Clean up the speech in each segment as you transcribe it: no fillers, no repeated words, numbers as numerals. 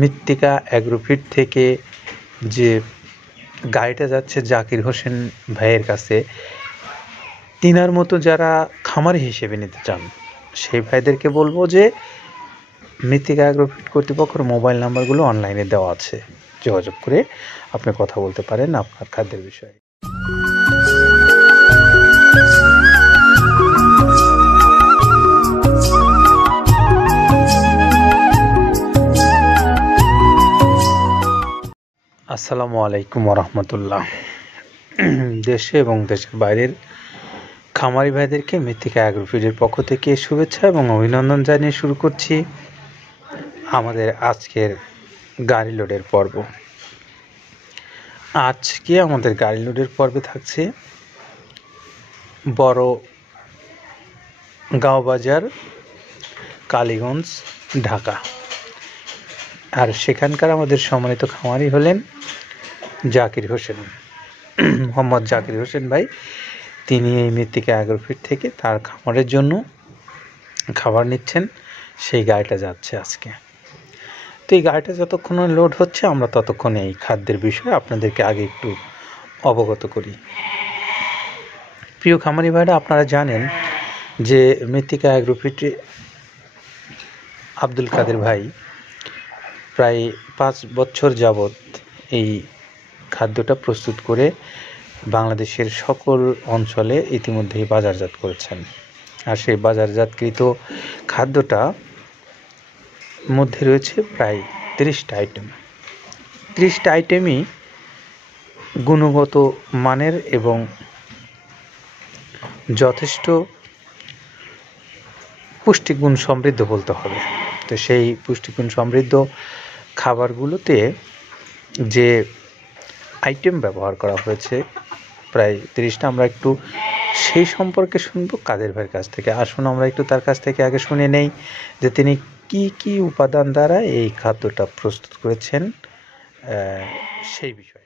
মৃত্তিকা অ্যাগ্রোফিট থেকে যে গাড়িটা যাচ্ছে জাকির হোসেন ভাইয়ের কাছে, তিনার মতো যারা খামারি হিসেবে নিতে চান সেই ভাইদেরকে বলবো যে মৃত্তিকা অ্যাগ্রোফিট কর্তৃপক্ষের মোবাইল নাম্বারগুলো অনলাইনে দেওয়া আছে, যোগাযোগ করে আপনি কথা বলতে পারেন আপনার খাদ্যের বিষয়ে। আসসালামু আলাইকুম রহমতুল্লাহ। দেশে এবং দেশের বাইরের খামারি ভাইদেরকে মৃত্তিকা অ্যাগ্রোফিটের পক্ষ থেকে শুভেচ্ছা এবং অভিনন্দন জানিয়ে শুরু করছি আমাদের আজকের গাড়ি লোডের পর্ব। আজকে আমাদের গাড়ি লোডের পর্বে থাকছে বড় গাঁও বাজার, কালীগঞ্জ, ঢাকা। আর সেখানকার আমাদের সম্মানিত খামারি হলেন জাকির হোসেন, মোহাম্মদ জাকির হোসেন ভাই। তিনি এই মৃত্তিকা অ্যাগ্রোফিট থেকে তার খামারের জন্য খাবার নিচ্ছেন, সেই গাড়িটা যাচ্ছে আজকে। তো এই গাড়িটা যতক্ষণ লোড হচ্ছে আমরা ততক্ষণ এই খাদ্যের বিষয়ে আপনাদেরকে আগে একটু অবগত করি। প্রিয় খামারি ভাইরা, আপনারা জানেন যে মৃত্তিকা অ্যাগ্রোফিটে আব্দুল কাদের ভাই প্রায় 5 বছর যাবৎ এই খাদ্যটা প্রস্তুত করে বাংলাদেশের সকল অঞ্চলে ইতিমধ্যেই বাজারজাত করেছেন। আর সেই বাজারজাতকৃত খাদ্যটা মধ্যে রয়েছে প্রায় 30টা আইটেম। 30টা আইটেমই গুণগত মানের এবং যথেষ্ট পুষ্টিগুণ সমৃদ্ধ বলতে হবে। তো সেই পুষ্টিগুণ সমৃদ্ধ খাবারগুলোতে যে আইটেম ব্যবহার করা হয়েছে প্রায় 30টা, আমরা একটু সেই সম্পর্কে শুনবো কাদের ভাইয়ের কাছ থেকে। আসুন আমরা একটু তার কাছ থেকে আগে শুনে নেই যে তিনি কি কি উপাদান দ্বারা এই খাদ্যটা প্রস্তুত করেছেন সেই বিষয়ে।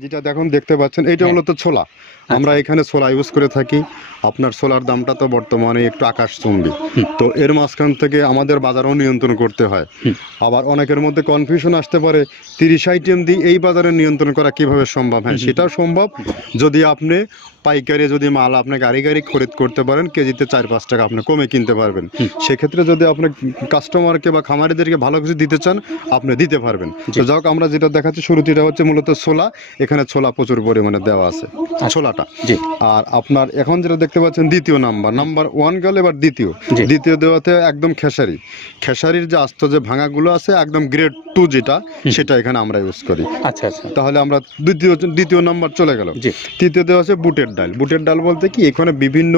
যেটা দেখতে পাচ্ছেন এইটা মূলত ছোলা। আমরা এখানে ছোলা ইউজ করে থাকি। আপনার ছোলার দামটা তো বর্তমানে একটু আকাশচুম্বী। তো এর মাঝখান থেকে আমাদের বাজারও নিয়ন্ত্রণ করতে হয়। আবার অনেকের মধ্যে কনফিউশন আসতে পারে 30 আইটেম দিয়ে এই বাজারে নিয়ন্ত্রণ করা কিভাবে সম্ভব। হ্যাঁ, সেটাও সম্ভব যদি আপনি পাইকারি যদি মাল আপনি গাড়ি খরিদ করতে পারেন, কেজিতে 4-5 টাকা আপনি কমে কিনতে পারবেন। সেক্ষেত্রে যদি আপনি কাস্টমারকে বা খামারিদেরকে ভালো কিছু দিতে চান আপনি দিতে পারবেন। তো যাক, আমরা যেটা দেখাচ্ছি শুরুতে এটা হচ্ছে মূলত ছোলা। এখানে ছোলা প্রচুর পরিমাণে দেওয়া আছে, ছোলাটা। আর আপনার এখন যেটা দেখতে পাচ্ছেন দ্বিতীয় নাম্বার 1 গেল, এবার দ্বিতীয় দেওয়াতে একদম খেসারির যে আস্ত যে ভাঙাগুলো আছে একদম গ্রেড 2 যেটা, সেটা এখানে আমরা ইউজ করি। আচ্ছা, তাহলে আমরা দ্বিতীয় নাম্বার চলে গেল। তৃতীয় দেওয়া আছে বুটের ডাল বলতে কি, এখানে বিভিন্ন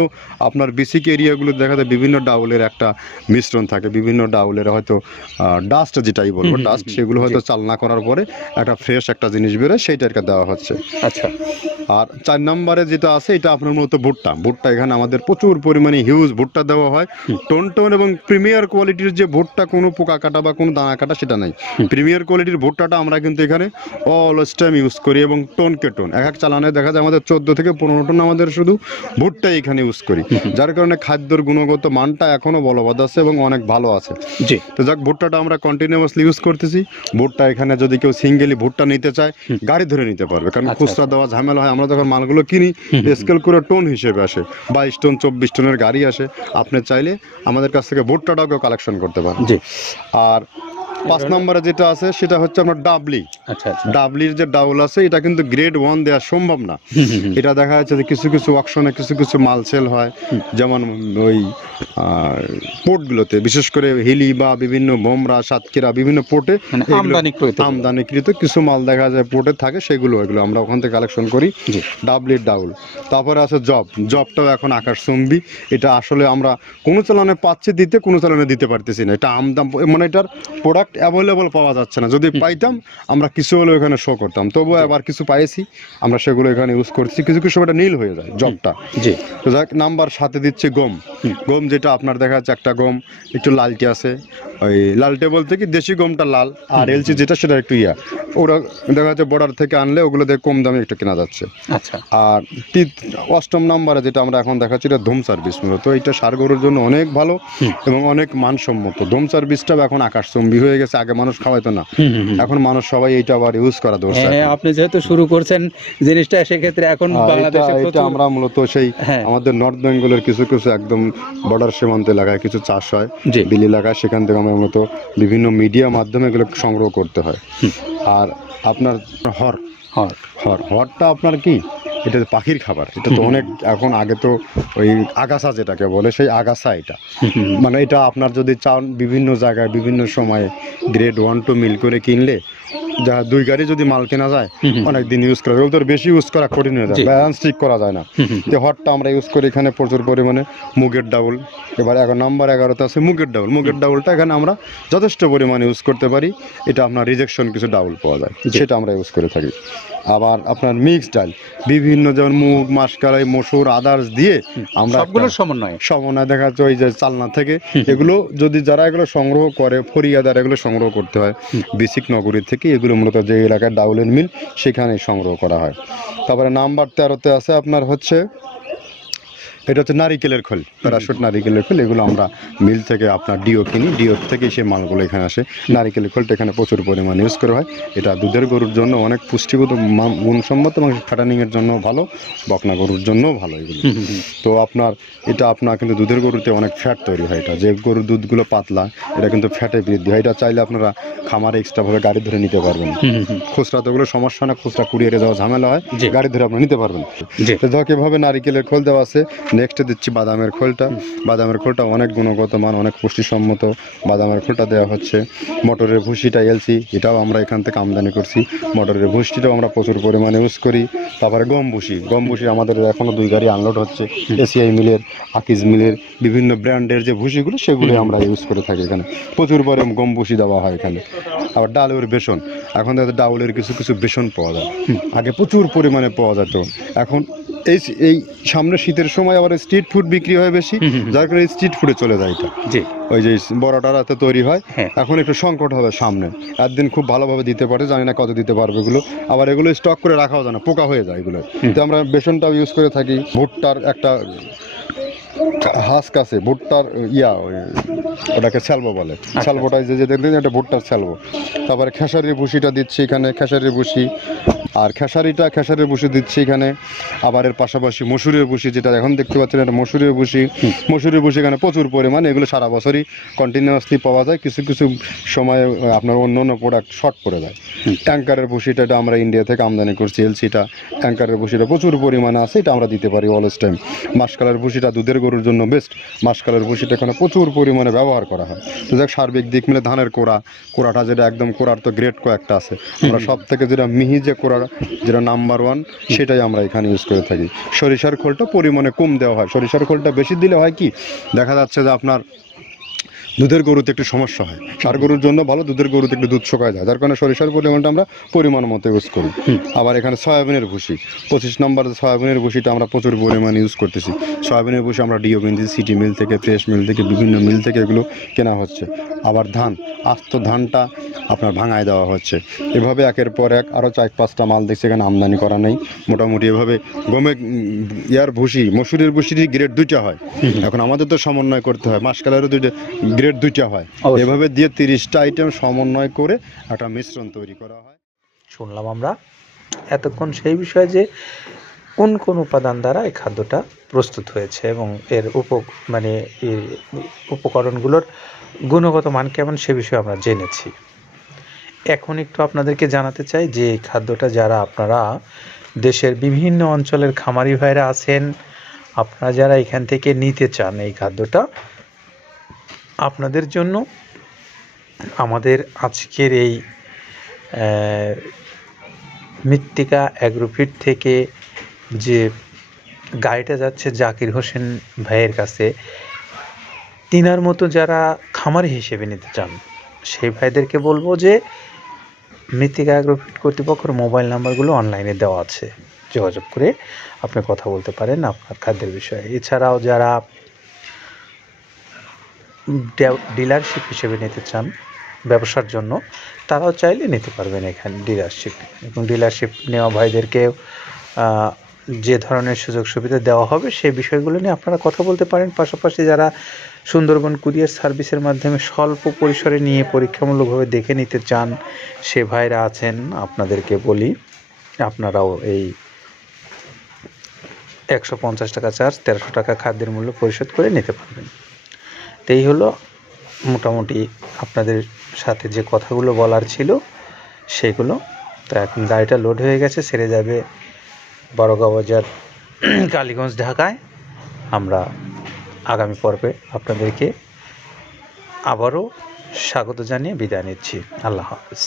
আপনার বেসিক এরিয়াগুলো দেখা যায় বিভিন্ন ডাউলের একটা মিশ্রণ থাকে, বিভিন্ন ডাউলের হয়তো ডাস্ট যেটাই বলবো ডাস্ট, সেগুলো হয়তো চালনা করার পরে একটা ফ্রেশ একটা জিনিস বেরোয়, সেইটাকে দেওয়া হচ্ছে। আচ্ছা, আর 4 নম্বরে যেটা আছে এটা আপনার মতো ভুট্টা এখানে আমাদের প্রচুর পরিমাণে হিউজ ভুট্টা দেওয়া হয়। টোন এবং প্রিমিয়ার কোয়ালিটির যে ভুট্টা, কোনো পোকা কাটা বা কোনো দানা কাটা সেটা নাই। প্রিমিয়ার কোয়ালিটির ভুট্টাটা আমরা কিন্তু এখানে অলওয়েজ টাইম ইউজ করি এবং টোনকে টোন এক চালানে দেখা যায় আমাদের 14 থেকে 15 টন আমাদের শুধু ভুট্টা এখানে ইউজ করি, যার কারণে খাদ্যর গুণগত মানটা এখনো বলবৎ আছে এবং অনেক ভালো আছে। জি, তো যাক, ভুট্টাটা আমরা কন্টিনিউয়াসলি ইউজ করতেছি। ভুট্টা এখানে যদি কেউ সিঙ্গেলি ভুট্টা নিতে চায় গাড়ি ধরে নিতে পারবে, কারণ খুচরা দেওয়া ঝামেলা হয়। আমরা যখন মালগুলো কিনি স্কেল করে টোন হিসেবে আসে, 22 টন 24 টনের গাড়ি আসে। আপনি চাইলে আমাদের কাছ থেকে ভুট্টাটাও কেউ কালেকশন করতে পারেন। জি, আর 5 নম্বরে যেটা আছে সেটা হচ্ছে আমার ডাবলির যে ডাউল আছে, এটা কিন্তু গ্রেড 1 দেওয়া সম্ভব না। এটা দেখা যাচ্ছে যে কিছু অকশনে কিছু মাল সেল হয়, যেমন ওই পোর্টগুলোতে, বিশেষ করে হিলি বা বিভিন্ন বোমরা, সাতক্ষীরা বিভিন্ন পোর্টে আমদানিকৃত কিছু মাল দেখা যায় পোর্টে থাকে, এগুলো আমরা ওখান থেকে কালেকশন করি। ডাবলির ডাউল। তারপরে আছে জবটাও এখন আকাশচুম্বী। এটা আসলে আমরা কোনো চালানে পাচ্ছি দিতে, কোনো চালানে দিতে পারতেছি না। এটা আমদাম, মানে এটার প্রোডাক্ট অ্যাভেলেবল পাওয়া যাচ্ছে না। যদি পাইতাম আমরা কিছু হলেও এখানে শো করতাম, তবুও আবার কিছু পাইছি আমরা, সেগুলো এখানে ইউজ করছি। কিছু সময় নীল হয়ে যায় জবটা। জি, তো যাক, নাম্বার 7 দিচ্ছে গম, যেটা আপনার দেখা যাচ্ছে একটা গম একটু লালটে আছে। ওই লালটে বলতে কি দেশি গমটা লাল, আর এলচি যেটা সেটা একটু ওরা দেখা যাচ্ছে বর্ডার থেকে আনলে ওগুলো দিয়ে কম দামে একটু কেনা যাচ্ছে। আচ্ছা, আর 8ম নাম্বারে যেটা আমরা এখন দেখাচ্ছি এটা ধুম সার্ভিস। মূলত এটা ষাঁড় গরুর জন্য অনেক ভালো এবং অনেক মানসম্মত। ধুম সার্ভিসটাও এখন আকাশচুম্বী হয়ে গেছে, আগে মানুষ খাওয়াইতো না, এখন মানুষ সবাই এইটা আবার ইউজ করা ধরছে। হ্যাঁ, আপনি যেহেতু শুরু করছেন জিনিসটা, সেক্ষেত্রে এখন বাংলাদেশে এটা আমরা মূলত সেই আমাদের নর্থ বেঙ্গলের কিছু কিছু একদম বর্ডার সীমান্ত এলাকায় কিছু চাষ হয়, বিল এলাকায়, সেখান থেকে আমরা মূলত বিভিন্ন মিডিয়া মাধ্যমে এগুলো সংগ্রহ করতে হয়। আর আপনার হরটা আপনার কি, এটা পাখির খাবার, এটা তো অনেক এখন, আগে তো ওই আগাছা যেটাকে বলে সেই আগাছা, এটা মানে এটা আপনার যদি চান বিভিন্ন জায়গায় বিভিন্ন সময়ে গ্রেড 1 2 মিল করে কিনলে যা 2 গাড়ি যদি মাল কেনা যায় অনেক দিন ইউজ করা, ওগুলো তো বেশি ইউজ করা কঠিন হয়ে যায়, ব্যালেন্স ঠিক করা যায় না। তো হটটা আমরা ইউজ করি এখানে প্রচুর পরিমাণে। মুগের ডাউল, এবার নাম্বার 11তে আছে মুগের ডাউল। মুগের ডাউলটা এখানে আমরা যথেষ্ট পরিমাণে ইউজ করতে পারি, এটা আপনার রিজেকশন কিছু ডাউল পাওয়া যায়, সেটা আমরা ইউজ করে থাকি। আবার আপনার মিক্স ডাল, বিভিন্ন যেমন মুগ, মাসকলাই, মসুর, আদার্স দিয়ে আমরা সবগুলোর সমন্বয় দেখা যাচ্ছে ওই যে চালনা থেকে, এগুলো যদি যারা এগুলো সংগ্রহ করে, ফরিয়াদার এগুলো সংগ্রহ করতে হয় বিসিক নগরী থেকে, এগুলো মূলত যে এলাকায় ডাউলের মিল সেখানে সংগ্রহ করা হয়। তারপরে নাম্বার 13তে আছে আপনার হচ্ছে, এটা হচ্ছে নারিকেলের খোল, প্যারাশুট নারিকেলের খোল, এগুলো আমরা মিল থেকে আপনার ডিও কিনি, ডিও থেকে সেই মালগুলো এখানে আসে। নারিকেলের খোলটা এখানে প্রচুর পরিমাণে ইউজ করা হয়, এটা দুধের গরুর জন্য অনেক পুষ্টিগত গুণসম্মত এবং ফ্যাটানিংয়ের জন্য ভালো, বকনা গরুর জন্যও ভালো এগুলো। তো আপনার এটা আপনার কিন্তু দুধের গরুতে অনেক ফ্যাট তৈরি হয়, এটা যে গরুর দুধগুলো পাতলা এটা কিন্তু ফ্যাটে বৃদ্ধি হয়। এটা চাইলে আপনারা খামারে এক্সট্রাভাবে গাড়ি ধরে নিতে পারবেন, খুচরা তো ওগুলো সমস্যা না, খুচরা কুরিয়ারে যাওয়া ঝামেলা হয়, গাড়ি ধরে আপনি নিতে পারবেন। তো কীভাবে নারিকেলের খোল দেওয়া আছে। নেক্সটে দিচ্ছি বাদামের খোলটা। বাদামের খোলটা অনেক গুণগত মান, অনেক পুষ্টিসম্মত বাদামের খোলটা দেওয়া হচ্ছে। মটরের ভুসিটা এলসি, এটাও আমরা এখান থেকে আমদানি করছি, মটরের ভুসিটাও আমরা প্রচুর পরিমাণে ইউজ করি। তারপরে গম ভুসি আমাদের এখনও 2 গাড়ি আনলোড হচ্ছে, এসিআই মিলের, আকিজ মিলের বিভিন্ন ব্র্যান্ডের যে ভুসিগুলো সেগুলো আমরা ইউজ করে থাকি এখানে, প্রচুর পরিমাণে গম ভুসি দেওয়া হয় এখানে। আবার ডালের বেসন, এখন দেখা ডাউলের কিছু কিছু বেসন পাওয়া যায়, আগে প্রচুর পরিমাণে পাওয়া যেত, এখন এই সামনে শীতের সময় আবার স্ট্রিট ফুড বিক্রি হয় বেশি, যার কারণে স্ট্রিট ফুডে চলে যায় এটা। ওই যে বড়টা রাতে তৈরি হয়, এখন একটু সংকট হবে সামনে, একদিন খুব ভালোভাবে দিতে পারে, জানি না কত দিতে পারবে এগুলো, আবার এগুলো স্টক করে রাখাও যায় না, পোকা হয়ে যায় এগুলো। তো আমরা বেসনটাও ইউজ করে থাকি। ভুট্টার একটা হাস্ক আছে, ভুট্টার ওটাকে স্যালবো বলে, স্যালবোটাই যে দেখবেন এটা ভুট্টার স্যালবো। তারপরে খেসারির ভুসিটা দিচ্ছি এখানে, খেসারির ভুসি, আর খেসারির ভুসি দিচ্ছি এখানে। আবার এর পাশাপাশি মসুরের ভুসি, যেটা এখন দেখতে পাচ্ছেন এটা মসুরের ভুসি এখানে প্রচুর পরিমাণে, এগুলো সারা বছরই কন্টিনিউয়াসলি পাওয়া যায়, কিছু কিছু সময় আপনার অন্য অন্য প্রোডাক্ট শর্ট পড়ে যায়। ট্যাঙ্কারের ভুসিটা এটা আমরা ইন্ডিয়া থেকে আমদানি করছি, এলসিটা ট্যাঙ্কারের ভুসিটা প্রচুর পরিমাণে আছে, এটা আমরা দিতে পারি অলওয়েজ টাইম। মাসকালের ভুসিটা দুধের গরুর জন্য বেস্ট, মাসকালের ভুসিটা এখানে প্রচুর পরিমাণে ব্যবহার করা হয়। তো দেখ সার্বিক দিক মিলে ধানের কোড়াটা যেটা একদম কোড়ার তো গ্রেড কয়েকটা আছে, আমরা সব থেকে যেটা মিহি যে কোড়া, যেটা নাম্বার 1, সেটাই আমরা এখানে ইউজ করে থাকি। সরিষার খোলটা পরিমাণে কম দেওয়া হয়, সরিষার খোলটা বেশি দিলে হয় কি, দেখা যাচ্ছে যে আপনার দুধের গরুতে একটু সমস্যা হয়, ষাঁড় গরুর জন্য ভালো, দুধের গরুতে একটু দুধ শুকায় যায়, যার কারণে সরিষার পরিমাণটা আমরা পরিমাণ মতো ইউজ করি। আবার এখানে সয়াবিনের ভুসি, 25 নম্বর সয়াবিনের ভুসিটা আমরা প্রচুর পরিমাণে ইউজ করতেছি। সয়াবিনের ভুসি আমরা ডিও কিনছি, সিটি মিল থেকে, ফ্রেশ মিল থেকে, বিভিন্ন মিল থেকে এগুলো কেনা হচ্ছে। আবার ধান, আস্ত ধানটা আপনার ভাঙায় দেওয়া হচ্ছে। এভাবে একের পর এক আরও 4-5টা মাল দেখছি এখানে আমদানি করা নেই। মোটামুটি এভাবে গমে ভুসি, মসুরের ভুসির গ্রেড 2টা হয়, এখন আমাদের তো সমন্বয় করতে হয়, মাসকালেরও গ্রেড 2টা হয়, এভাবে দিয়ে 30টা আইটেম সমন্বয় করে একটা মিশ্রণ তৈরি করা হয়। শুনলাম আমরা এতক্ষণ সেই বিষয়ে যে কোন উপাদান দ্বারা এই খাদ্যটা প্রস্তুত হয়েছে এবং এর উপকরণগুলোর গুণগত মান কেমন সে বিষয়ে আমরা জেনেছি। এখন একটু আপনাদেরকে জানাতে চাই যে এই খাদ্যটা যারা আপনারা দেশের বিভিন্ন অঞ্চলের খামারি ভাইরা আছেন, আপনারা যারা এখান থেকে নিতে চান এই খাদ্যটা, আপনাদের জন্য আমাদের আজকের এই মৃত্তিকা অ্যাগ্রোফিট থেকে যে গাড়িটা যাচ্ছে জাকির হোসেন ভাইয়ের কাছে, তিনার মতো যারা খামারি হিসেবে নিতে চান সেই ভাইদেরকে বলবো যে মৃত্তিকা অ্যাগ্রোফিট কর্তৃপক্ষের মোবাইল নাম্বারগুলো অনলাইনে দেওয়া আছে, যোগাযোগ করে আপনি কথা বলতে পারেন আপনার খাদ্যের বিষয়ে। এছাড়াও যারা ডিলারশিপ হিসেবে নিতে চান ব্যবসার জন্য, তারাও চাইলে নিতে পারবেন এখানে ডিলারশিপ, এবং ডিলারশিপ নেওয়া ভাইদেরকে যে ধরনের সুযোগ সুবিধা দেওয়া হবে সেই বিষয়গুলো নিয়ে আপনারা কথা বলতে পারেন। পাশাপাশি যারা সুন্দরবন কুরিয়ার সার্ভিসের মাধ্যমে স্বল্প পরিসরে নিয়ে পরীক্ষামূলকভাবে দেখে নিতে চান সে ভাইরা আছেন, আপনাদেরকে বলি আপনারাও এই 150 টাকা চার্জ 1300 টাকা খাদ্যের মূল্য পরিশোধ করে নিতে পারবেন। তো এই হলো মোটামুটি আপনাদের সাথে যে কথাগুলো বলার ছিল সেগুলো। তো এখন গাড়িটা লোড হয়ে গেছে, ছেড়ে যাবে বড়গাঁও বাজার কালীগঞ্জ ঢাকায়। আমরা আগামী পর্বে আপনাদেরকে আবারও স্বাগত জানিয়ে বিদায় নিচ্ছি। আল্লাহ হাফেজ।